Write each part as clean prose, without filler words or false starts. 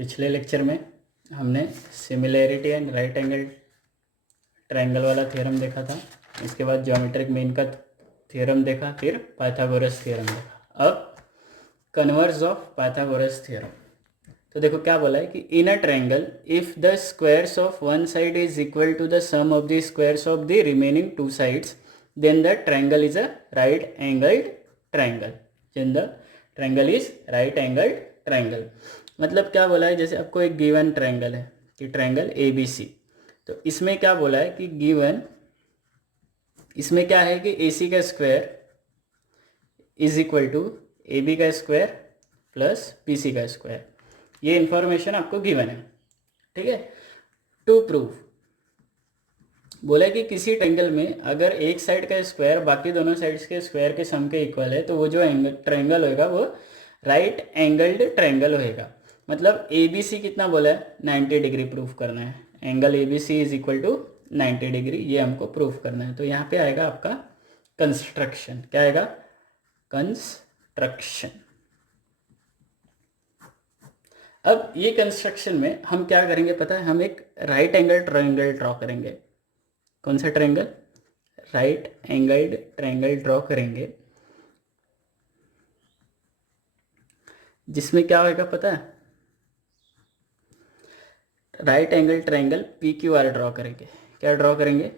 पिछले लेक्चर में हमने similarity and right angle triangle वाला थ्योरम देखा था। इसके बाद ज्योमेट्रिक मीन का थ्योरम देखा, फिर पाइथागोरस थ्योरम देखा। अब कन्वर्स ऑफ पाइथागोरस थ्योरम। तो देखो क्या बोला है कि in a triangle if the squares of one side is equal to the sum of the squares of the remaining two sides then the triangle is a right angled triangle. Then the triangle is right angled triangle. मतलब क्या बोला है, जैसे आपको एक given triangle है कि triangle A B C, तो इसमें क्या बोला है कि गिवन, इसमें क्या है कि ए सी का square is equal to A B का स्क्वायर प्लस बी सी का स्क्वायर। ये इंफॉर्मेशन आपको गिवन है, ठीक है। टू प्रूव बोला कि किसी ट्रायंगल में अगर एक साइड का स्क्वायर बाकी दोनों साइड्स के स्क्वायर के सम के इक्वल है तो वो जो ट्रायंगल होएगा वो राइट एंगल्ड ट्रायंगल होएगा। मतलब ए बी सी कितना बोला है, 90 डिग्री प्रूफ करना है। Angle A B C is equal to 90 degree, ये हमको प्रूफ करना है। तो यहाँ पे आएगा आपका कंस्ट्रक्शन। क्या आएगा? कंस्ट्रक्शन। अब ये कंस्ट्रक्शन में हम क्या करेंगे पता है, हम एक राइट एंगल ट्रायंगल ड्रॉ करेंगे। कौन सा triangle? Right angled triangle draw करेंगे, जिसमें क्या होगा पता है, right angle triangle P Q R draw करेंगे। क्या ड्रॉ करेंगे?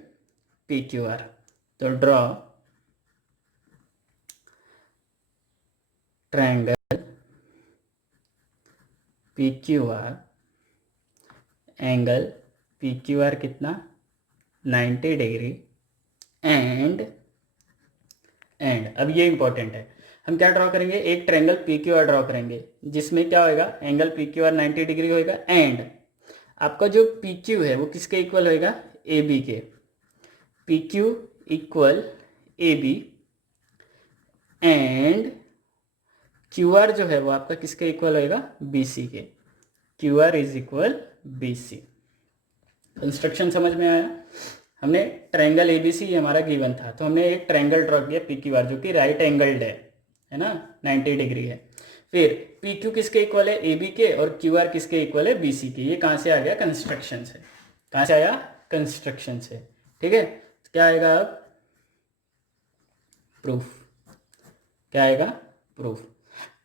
P Q R. तो draw triangle P Q R, angle P Q R कितना, 90 डिग्री एंड अब ये इंपॉर्टेंट है, हम क्या ड्रॉ करेंगे, एक triangle P Q R draw करेंगे जिसमें क्या होएगा, angle P Q R 90 degree होएगा एंड आपका जो पी क्यू है वो किसके इक्वल होएगा, ए बी के। P Q equal A B and Q R जो है वो आपका किसके इक्वल होएगा, बी सी के। Q R is equal B C. Construction समझ में आया? हमने ट्रायंगल ए बी सी हमारा गिवन था, तो हमने एक ट्रायंगल ड्रॉ किया पी क्यू आर जो कि राइट एंगल्ड है ना, 90 डिग्री है। फिर पी क्यू किसके इक्वल है, ए बी के, और क्यू आर किसके इक्वल है, बी सी के। ये कहाँ से आ गया, कंस्ट्रक्शन से। कहाँ से आया, कंस्ट्रक्शन से, ठीक है। तो क्या आएगा अब, प्रूफ। क्या आएगा, प्रूफ।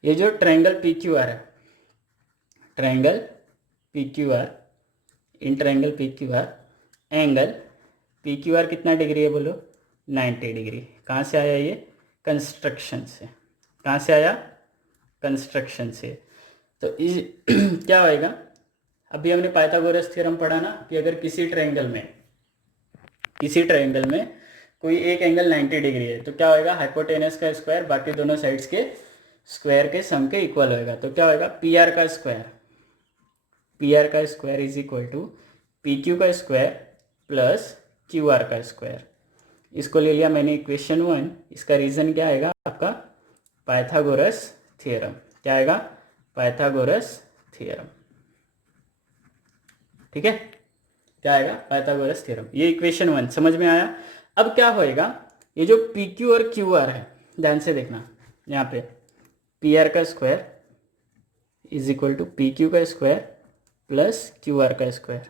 ये जो ट्रायंगल पी क्यू आर है, triangle P Q are, in triangle P Q R angle P Q R कितना डिग्री है बोलो, 90 डिग्री। कहाँ से आया ये, कंस्ट्रक्शन से। कहाँ से आया, कंस्ट्रक्शन से। तो इस क्या होएगा, अभी हमने पाइथागोरस थ्योरम पढ़ा ना कि अगर किसी ट्रायंगल में कोई एक एंगल 90 डिग्री है तो क्या होएगा, हाइपोटेनस का स्क्वायर बाकी दोनों साइड्स के स्क्वायर के सम के इक्वल होएगा। तो क्या होएगा, पी आर का square is equal to P Q का स्क्वायर प्लस क्यू आर का स्क्वायर। इसको ले लिया मैंने इक्वेशन 1। इसका रीजन क्या आएगा आपका, पाइथागोरस थ्योरम। क्या आएगा, पाइथागोरस थ्योरम, ठीक है। क्या आएगा, पाइथागोरस थ्योरम। ये इक्वेशन 1 समझ में आया। अब क्या होएगा, ये जो पी क्यू और क्यू आर है, ध्यान से देखना, यहाँ पे पी आर का square is equal to P Q का स्क्वायर प्लस क्यू आर का स्क्वायर,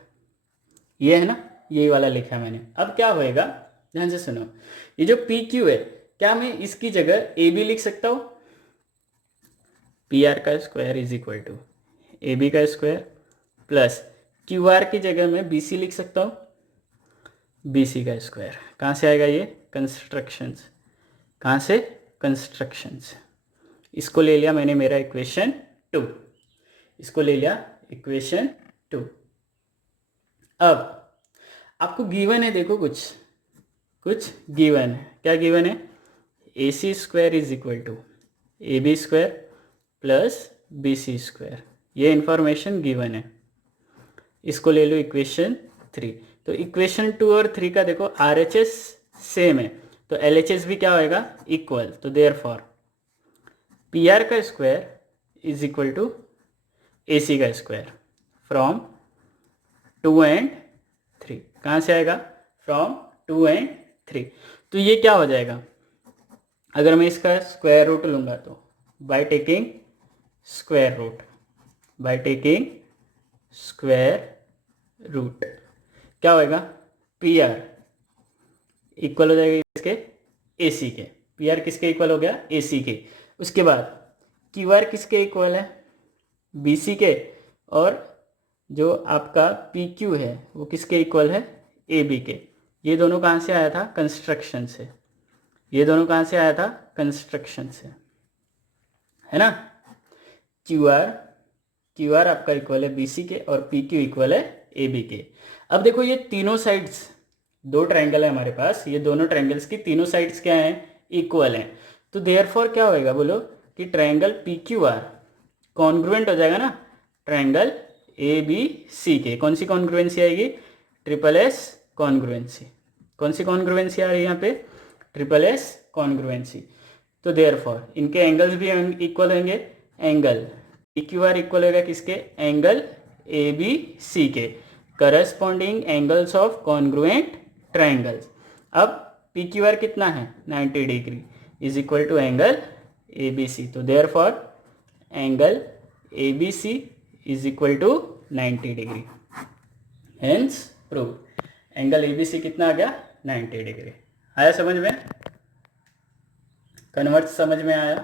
ये है ना, यही वाला लिखा है मैंने। अब क्या होएगा, ध्यान से सुनो, ये जो पी क्यू है, क्या मैं इसकी जगह ए बी लिख सकता हूँ? पी आर का square is equal to A B का स्क्वायर प्लस क्यू आर की जगह मैं बी सी लिख सकता हूँ, बी सी का स्क्वायर। कहाँ से आएगा ये, कंस्ट्रक्शंस। कहाँ से, कंस्ट्रक्शंस। इसको ले लिया मैंने मेरा इक्वेशन 2। इसको ले लिया इक्वेशन 2। अब आपको गिवन है, देखो कुछ गिवन है। क्या गिवन है, A C square is equal to A B square plus B C square. ये इंफॉर्मेशन गिवन है। इसको ले लो इक्वेशन 3। तो इक्वेशन 2 और 3 का देखो आर एच एस सेम है, तो एल एच एस भी क्या होएगा, इक्वल। तो देयरफॉर पी आर का square is equal to A C का स्क्वायर फ्रॉम 2 एंड 3। कहाँ से आएगा, फ्रॉम 2 एंड 3। तो ये क्या हो जाएगा, अगर मैं इसका स्क्वायर रूट लूँगा तो by taking square root, square root क्या होएगा, पी आर इक्वल हो जाएगा किसके, ए सी के। पी आर किसके इक्वल हो गया, ए सी के। उसके बाद क्यू आर किसके इक्वल है, बी सी के। और जो आपका पी क्यू है वो किसके इक्वल है, ए बी के। ये दोनों कहाँ से आया था, कंस्ट्रक्शन से। ये दोनों कहाँ से आया था, कंस्ट्रक्शन से, है ना। क्यू आर आपका इक्वल है बी सी के और पी क्यू इक्वल है ए बी के। अब देखो ये तीनों साइड्स, दो ट्रायंगल है हमारे पास, ये दोनों ट्रायंगल्स की तीनों साइड्स क्या हैं, इक्वल हैं। तो देयरफॉर क्या होएगा बोलो कि triangle P Q are congruent हो जाएगा ना ट्रायंगल ए बी सी के। कौन सी कॉन्ग्रुएंसी आएगी, ट्रिपल एस कॉन्ग्रुएंसी। कौन सी कॉन्ग्रुएंसी आ रही है यहाँ पे, ट्रिपल एस कॉन्ग्रुएंसी। तो देयरफॉर इनके एंगल्स भी इक्वल होंगे। Angle P Q are equal होगा किसके, एंगल ए बी सी के, corresponding angles of congruent triangles. अब पी क्यू आर कितना है 90 degree is equal to angle A B C. तो therefore angle A B C is equal to 90 degree. Hence prove angle A B C कितना आ गया, 90 degree. आया समझ में, कन्वर्ट समझ में आया।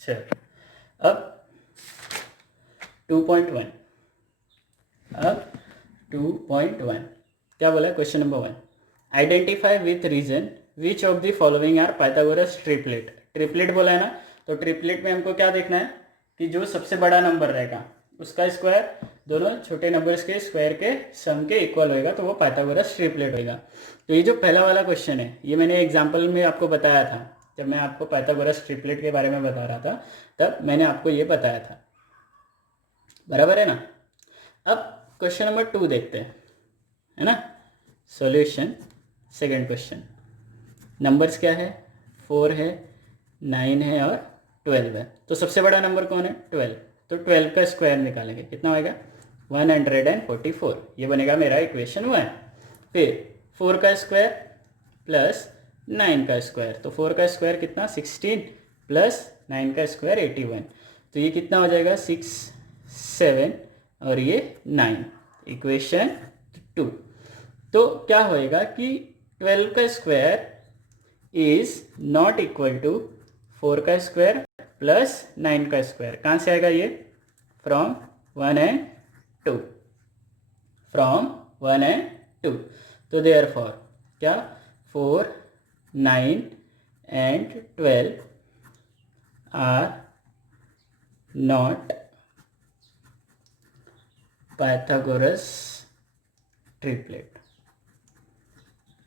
चल अब 2.1, अब 2.1 क्या बोला, question number 1, identify with reason which of the following are Pythagoras triplet. Triplet बोला है ना, तो ट्रिपलेट में हमको क्या देखना है कि जो सबसे बड़ा नंबर रहेगा उसका स्क्वायर दोनों छोटे नंबर्स के स्क्वायर के सम के इक्वल होएगा, तो वो पाइथागोरस ट्रिपलेट होएगा। तो ये जो पहला वाला क्वेश्चन है ये मैंने एग्जाम्पल में आपको बताया था, जब मैं आपको पाइथागोरस ट्रिपलेट के बारे में बता रहा था तब मैंने आपको ये बताया था, बराबर है ना। अब क्वेश्चन नंबर 2 देखते हैं, है ना। सॉल्यूशन सेकंड क्वेश्चन, नंबर्स क्या है, 4 है, 9 है और 12 है। तो सबसे बड़ा नंबर कौन है, 12। तो 12 का स्क्वायर निकालेंगे, कितना होएगा 144। ये बनेगा मेरा इक्वेशन 1। फिर 4 का स्क्वायर प्लस 9 का स्क्वायर, तो 4 का स्क्वायर कितना 16 प्लस 9 का स्क्वायर 81। तो ये कितना हो जाएगा 6 7 और ये 9, इक्वेशन 2। तो क्या होएगा कि 12 का square is not equal to 4 का स्क्वायर प्लस 9 का स्क्वायर। कहाँ से आएगा ये, फ्रॉम 1 एंड 2, फ्रॉम 1 एंड 2। तो देयरफॉर क्या 4 9 and 12 are not Pythagoras triplet.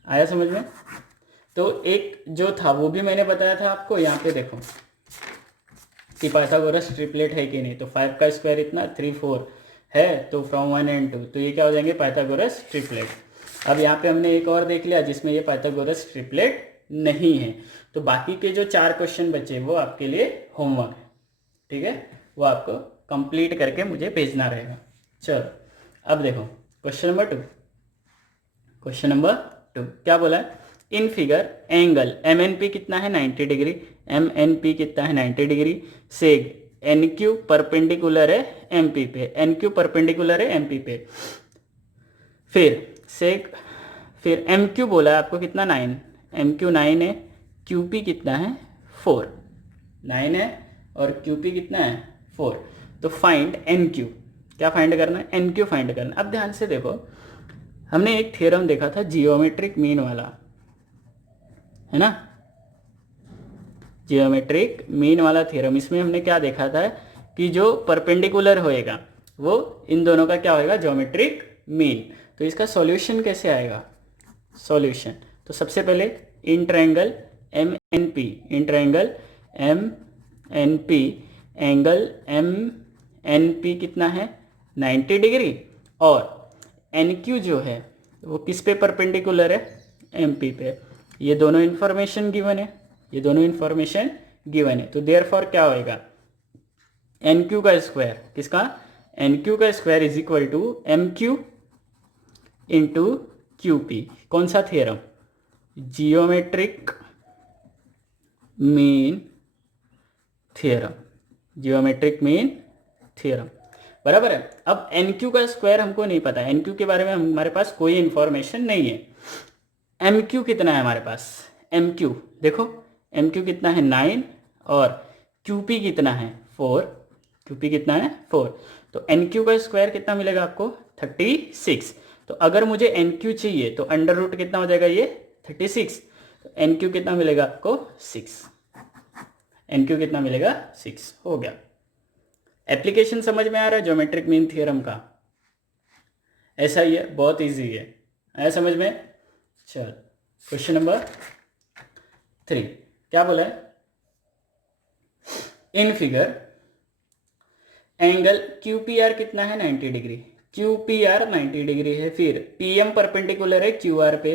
आया समझ में। तो एक जो था वो भी मैंने बताया था आपको, यहाँ पे देखो कि पाइथागोरस ट्रिपलेट है कि नहीं। तो 5 का स्क्वायर इतना 3 4 है, तो फ्रॉम 1 एंड 2, तो ये क्या हो जाएंगे पाइथागोरस ट्रिपलेट। अब यहाँ पे हमने एक और देख लिया जिसमें ये पाइथागोरस ट्रिपलेट नहीं है। तो बाकी के जो 4 क्वेश्चन बचे वो आपके लिए होमवर्क है, ठीक है, वो आपको कंप्लीट करके मुझे भेजना रहेगा। चलो अब देखो क्वेश्चन नंबर 2। क्वेश्चन नंबर 2 क्या बोला है, in figure angle M N P कितना है 90 डिग्री, एम एन पी कितना है 90 degree, seg N Q perpendicular है एम पी पे, एन क्यू परपेंडिकुलर है एम पी पे। फिर सेग, फिर एम क्यू बोला है आपको कितना 9, एम क्यू 9 है, क्यू पी कितना है 4, 9 है और क्यू पी कितना है 4। तो फाइंड एन क्यू, क्या फाइंड करना है, एन क्यू फाइंड करना। अब ध्यान से देखो, हमने एक थ्योरम देखा था जियोमेट्रिक मीन वाला, है ना, जियोमेट्रिक मीन वाला थ्योरम। इसमें हमने क्या देखा था कि जो परपेंडिकुलर होएगा वो इन दोनों का क्या होएगा, ज्योमेट्रिक मीन। तो इसका सॉल्यूशन कैसे आएगा, सॉल्यूशन तो सबसे पहले in triangle M N P, in triangle M N P angle M N P कितना है 90 डिग्री, और एन क्यू जो है वो किस पे परपेंडिकुलर है, एम पी पे। ये दोनों इन्फॉर्मेशन गिवन है, ये दोनों इन्फॉर्मेशन गिवन है। तो देयरफॉर क्या होएगा, एन क्यू का स्क्वायर, किसका, एन क्यू का square is equal to M Q into Q P. कौन सा theorem, geometric mean theorem, geometric mean theorem. बराबर है। अब एन क्यू का स्क्वायर हमको नहीं पता, एन क्यू के बारे में हमारे पास कोई इंफॉर्मेशन नहीं है। एम क्यू कितना है हमारे पास, एम क्यू देखो, एम क्यू कितना है 9 और क्यू पी कितना है 4, क्यू पी कितना है 4। तो एन क्यू का स्क्वायर कितना मिलेगा आपको 36। तो अगर मुझे एन क्यू चाहिए तो अंडर रूट कितना हो जाएगा ये 36। तो एन क्यू कितना मिलेगा आपको 6, एन क्यू कितना मिलेगा 6 हो गया। एप्लीकेशन समझ में आ रहा है ज्योमेट्रिक मीन थ्योरम का, ऐसा ही है, बहुत इजी है, आया समझ में। चल क्वेश्चन नंबर 3 क्या बोला है, in figure angle Q P R कितना है 90 degree, Q P R 90 degree है, फिर पी एम परपेंडिकुलर है क्यू आर पे,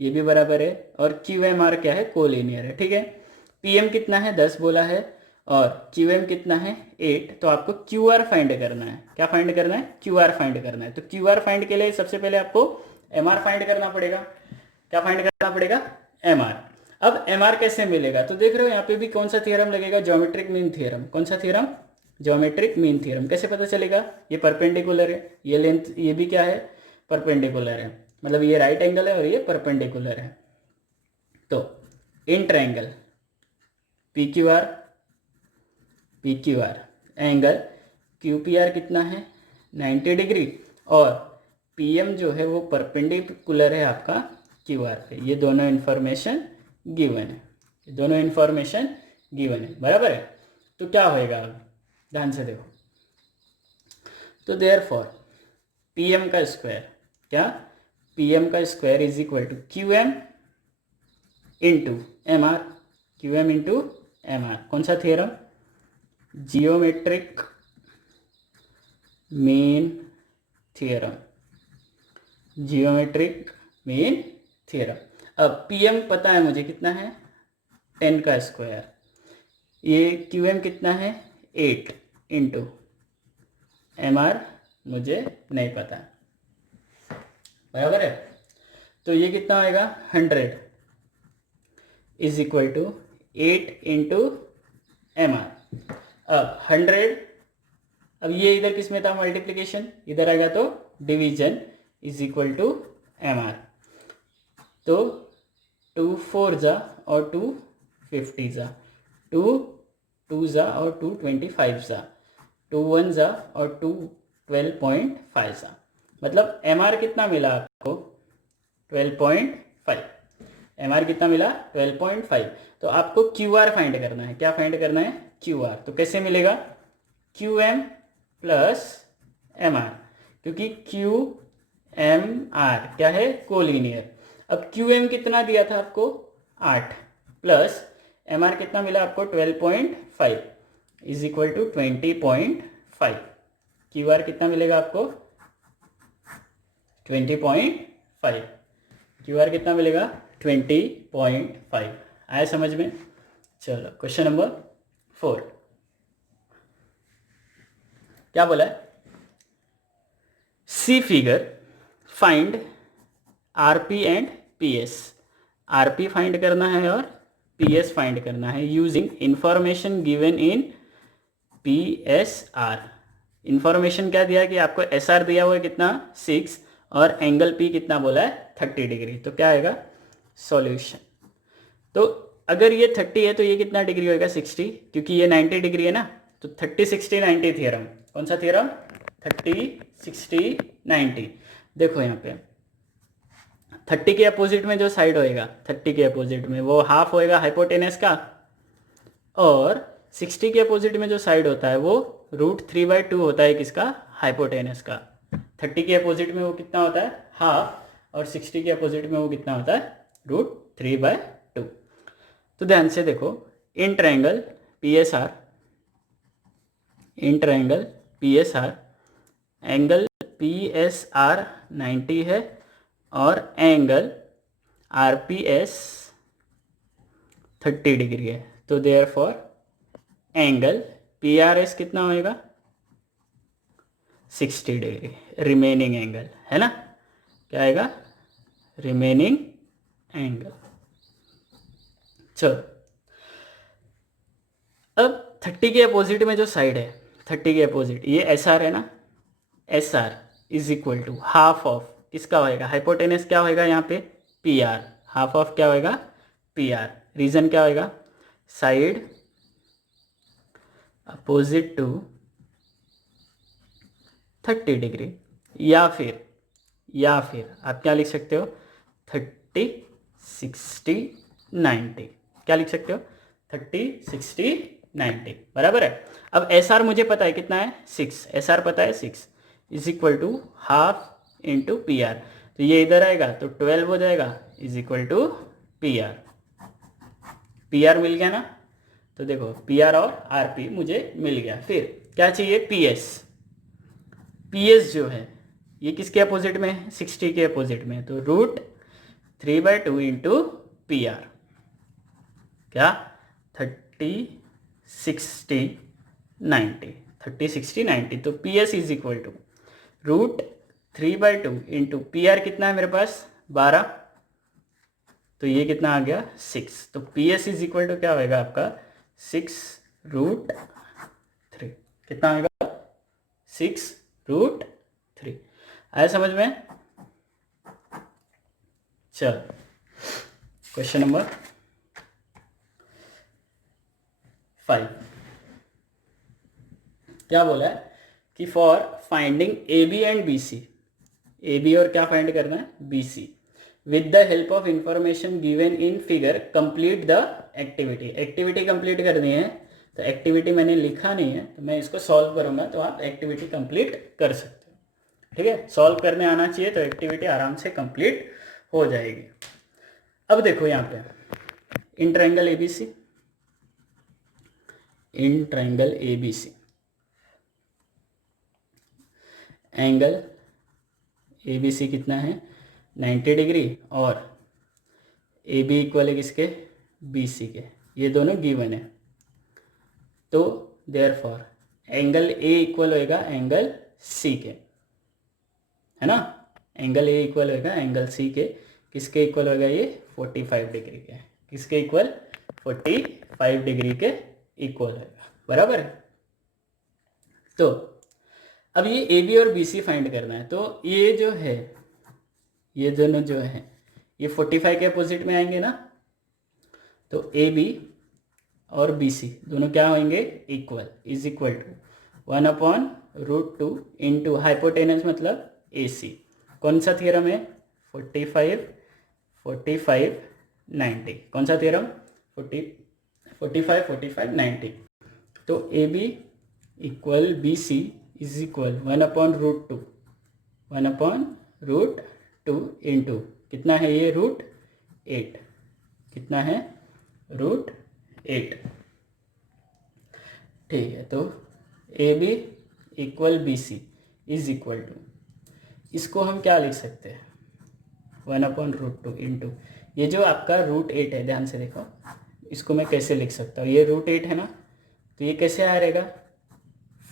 ये भी बराबर है, और क्यू एम आर क्या है कोलिनियर है, ठीक है। पी एम कितना है 10 बोला है और क्यू एम कितना है 8, तो आपको क्यू आर फाइंड करना है, क्या फाइंड करना है क्यू आर फाइंड करना है। तो क्यू आर फाइंड के लिए सबसे पहले आपको एम आर फाइंड करना पड़ेगा, क्या फाइंड करना पड़ेगा एम आर। अब एम आर कैसे मिलेगा, तो देख रहे हो यहाँ पे भी कौन सा थ्योरम लगेगा, ज्योमेट्रिक मीन थ्योरम। कौन सा थ्योरम, ज्योमेट्रिक मीन थ्योरम। कैसे पता चलेगा, ये परपेंडिकुलर है, ये लेंथ ये भी क्या है परपेंडिकुलर है, मतलब ये राइट एंगल है और ये परपेंडिकुलर है। तो in triangle P Q R angle Q P R कितना है 90 डिग्री और पी एम जो है वो परपेंडिकुलर है आपका क्यू आर पे। ये दोनों इन्फॉर्मेशन गिवन है, ये दोनों इन्फॉर्मेशन गिवन है, बराबर है। तो क्या होएगा, अब ध्यान से देखो, तो देयरफॉर पी एम का स्क्वायर, क्या पी एम का square is equal to Q M into M R, Q M into M R. कौन सा theorem, geometric mean theorem, geometric mean theorem. अब पी एम पता है मुझे कितना है 10 का स्क्वायर, ये क्यू एम कितना है 8 इंटू एम आर मुझे नहीं पता, बराबर है। तो ये कितना आएगा 100 is equal to 8 into M R. अब 100, अब ये इधर किस में था मल्टीप्लिकेशन, इधर आएगा तो division is equal to M R. तो 2 4 जा और 2 50 जा, 2 2 जा और 2 25 जा, 2 1 जा और 2 12.5 जा, मतलब एम आर कितना मिला आपको 12.5। एम आर कितना मिला 12.5। तो आपको क्यू आर फाइंड करना है, क्या फाइंड करना है क्यू आर। तो कैसे मिलेगा Q M plus M R, क्योंकि क्यू एम आर क्या है कोलिनियर। अब क्यू एम कितना दिया था आपको 8 प्लस एम आर कितना मिला आपको 12.5 is equal to 20.5। Q R कितना मिलेगा आपको 20.5, क्यू आर कितना मिलेगा 20.5। आया समझ में। चलो क्वेश्चन नंबर 4 क्या बोला है, see figure find RP and PS. RP find करना है और पीएस फाइंड करना है using information given in PSR. Information क्या दिया कि आपको एसआर दिया हुआ है कितना 6 और एंगल पी कितना बोला है 30 डिग्री। तो क्या आएगा सॉल्यूशन। तो अगर ये 30 है तो ये कितना डिग्री होएगा 60, क्योंकि ये 90 डिग्री है ना। तो 30 60 90 थ्योरम, कौन सा थ्योरम 30 60 90। देखो यहाँ पे 30 के अपोजिट में जो साइड होएगा 30 के अपोजिट में वो हाफ होएगा हाइपोटेनस का, और 60 के अपोजिट में जो साइड होता है वो √3/2 होता है किसका हाइपोटेनस का। 30 के अपोजिट में वो कितना होता है हाफ, और 60 के अपोजिट में वो कितना होता है √3/2। तो ध्यान से देखो in triangle PSR, in triangle PSR angle PSR 90 है और एंगल आरपीएस 30 डिग्री है। तो देयरफॉर एंगल पीआरएस कितना होएगा 60 डिग्री, रिमेनिंग एंगल है ना, क्या आएगा रिमेनिंग एंगल। चलो अब 30 के अपोजिट में जो साइड है 30 के अपोजिट ये एसआर है ना, S R is equal to half of किसका होएगा, हाइपोटेनस क्या होएगा यहाँ पे, पी आर, हाफ ऑफ क्या होएगा, पी आर। रीजन क्या होएगा, साइड अपोजिट टू 30 डिग्री, या फिर आप क्या लिख सकते हो, 30 60 90, क्या लिख सकते हो, 30 60 90, बराबर है। अब एस आर मुझे पता है कितना है, 6, एस आर पता है 6, is equal to half into P R, तो ये इधर आएगा तो 12 हो जाएगा, is equal to P R. P R मिल गया ना, तो देखो पी आर और आर पी मुझे मिल गया। फिर क्या चाहिए, पी एस। पी एस जो है ये किसके अपोजिट में है, 60 के अपोजिट में, तो √3/2 इंटू पी आर, क्या 30 60 90, 30 60 90, तो P S is equal to √3/2 into P R कितना है मेरे पास 12, तो ये कितना आ गया 6, तो P S is equal to क्या होएगा आपका 6√3, कितना आएगा 6√3। आया समझ में, चल क्वेश्चन नंबर 5 क्या बोला है कि for finding A B and B C, A B और क्या फाइंड करना है, B C, with the help of information given in figure complete the activity. Activity complete करनी है, तो एक्टिविटी मैंने लिखा नहीं है तो मैं इसको सॉल्व करूंगा, तो आप एक्टिविटी कंप्लीट कर सकते हो, ठीक है। सॉल्व करने आना चाहिए तो एक्टिविटी आराम से कंप्लीट हो जाएगी। अब देखो यहाँ पे in triangle ABC, in triangle ABC angle ABC कितना है 90 डिग्री, और ए बी इक्वल है किसके, बी सी के, ये दोनों गिवन है, तो देयरफॉर एंगल ए इक्वल होएगा एंगल सी के, है ना। एंगल ए इक्वल होएगा एंगल सी के, किसके इक्वल होगा ये 45 डिग्री के, किसके इक्वल 45 डिग्री के इक्वल होगा, बराबर है। तो अब ये ए बी और बी सी फाइंड करना है, तो ये जो है ये दोनों जो है ये 45 के अपोजिट में आएंगे ना, तो ए बी और बी सी दोनों क्या होंगे equal, is equal to 1/√2 into hypotenuse मतलब ए सी, कौन सा थ्योरम है 45 45 90, कौन सा थ्योरम 45 45 90, तो A B equal B C is equal 1/√2 1/√2 into कितना है ये √8, कितना है √8, ठीक है। तो A B equal B C is equal to, इसको हम क्या लिख सकते हैं 1/√2 इंटू ये जो आपका √8 है, ध्यान से देखो इसको मैं कैसे लिख सकता हूँ, ये √8 है ना, तो ये कैसे आ रहेगा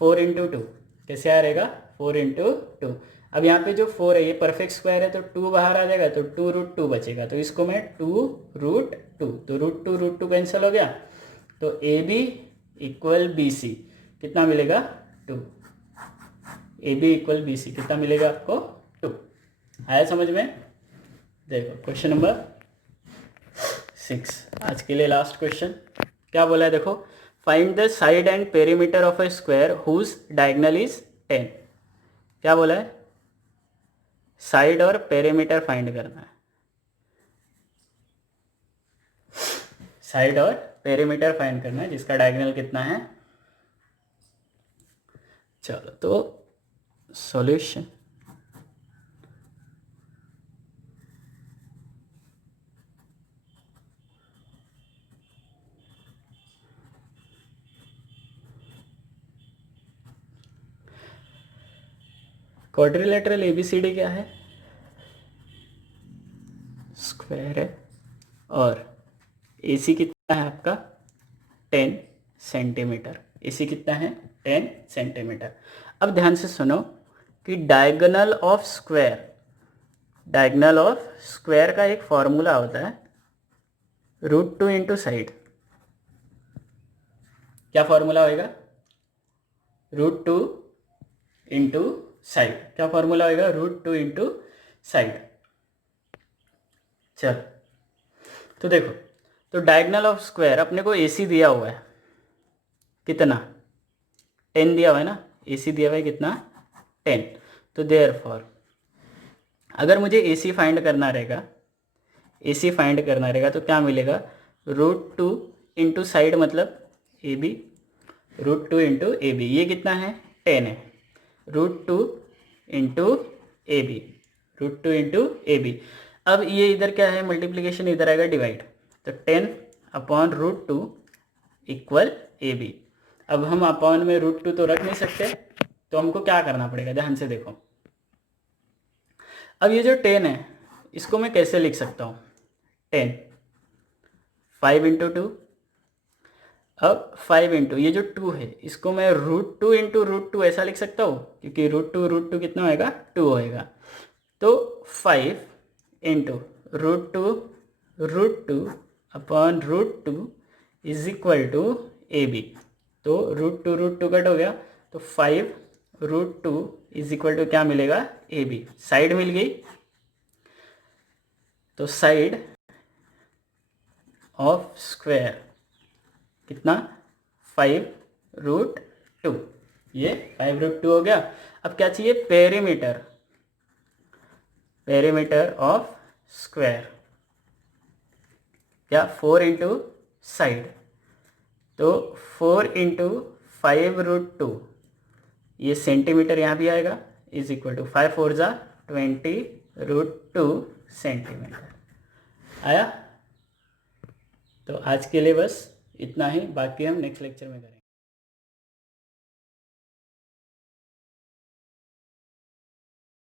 4/2, कैसे आ रहेगा 4/2। अब यहाँ पे जो 4 है ये परफेक्ट स्क्वायर है, तो 2 बाहर आ जाएगा, तो 2√2 बचेगा, तो इसको मैं 2√2, तो √2 कैंसिल हो गया, तो A B equal B C कितना मिलेगा 2, A B equal B C कितना मिलेगा आपको 2। आया समझ में, देखो क्वेश्चन नंबर 6 आज के लिए लास्ट क्वेश्चन क्या बोला है, देखो find the side and perimeter of a square whose diagonal is 10, क्या बोला है साइड और पेरीमीटर फाइंड करना है, साइड और पेरीमीटर फाइंड करना है जिसका डायगोनल कितना है। चलो तो सॉल्यूशन, क्वाड्रिलेटरल एबीसीडी क्या है, स्क्वायर है, और एसी कितना है आपका 10 सेंटीमीटर, एसी कितना है 10 सेंटीमीटर। अब ध्यान से सुनो कि diagonal of square, diagonal of square का एक फॉर्मूला होता है √2 इंटू साइड, क्या फॉर्मूला होएगा √2 इंटू साइड। क्या फॉर्मूला होगा? √2 इंटू साइड। चल तो देखो, तो डायगोनल ऑफ स्क्वायर अपने को AC दिया हुआ है कितना? 10 दिया हुआ है ना, AC दिया हुआ है कितना? 10। तो देयरफॉर अगर मुझे AC फाइंड करना रहेगा, AC फाइंड करना रहेगा तो क्या मिलेगा? √2 इंटू साइड मतलब AB, √2 इंटू AB, ये कितना है? 10 है। √2 इंटू AB, √2 इंटू AB। अब ये इधर क्या है? मल्टीप्लिकेशन, इधर आएगा डिवाइड। तो 10 अपॉन √2 इक्वल AB। अब हम अपॉन में √2 तो रख नहीं सकते, तो हमको क्या करना पड़ेगा? ध्यान से देखो। अब ये जो 10 है इसको मैं कैसे लिख सकता हूँ? 10 5 इंटू 2। अब 5 इंटू ये जो 2 है इसको मैं √2 इंटू √2 ऐसा लिख सकता हूँ, क्योंकि √2 कितना होएगा? 2 होएगा। तो 5 into √2 upon √2 is equal to AB। तो √2 कट हो गया, तो 5 √2 इज इक्वल टू क्या मिलेगा? AB। साइड मिल गई, तो साइड ऑफ स्क्वायर कितना? 5√2। ये 5√2 हो गया। अब क्या चाहिए? Perimeter, perimeter of square. क्या? 4 इंटू साइड, तो 4 इंटू 5√2, ये सेंटीमीटर यहाँ भी आएगा, इज इक्वल टू 5 4 जा 20√2 सेंटीमीटर आया। तो आज के लिए बस इतना ही, बाकी हम नेक्स्ट लेक्चर में करेंगे।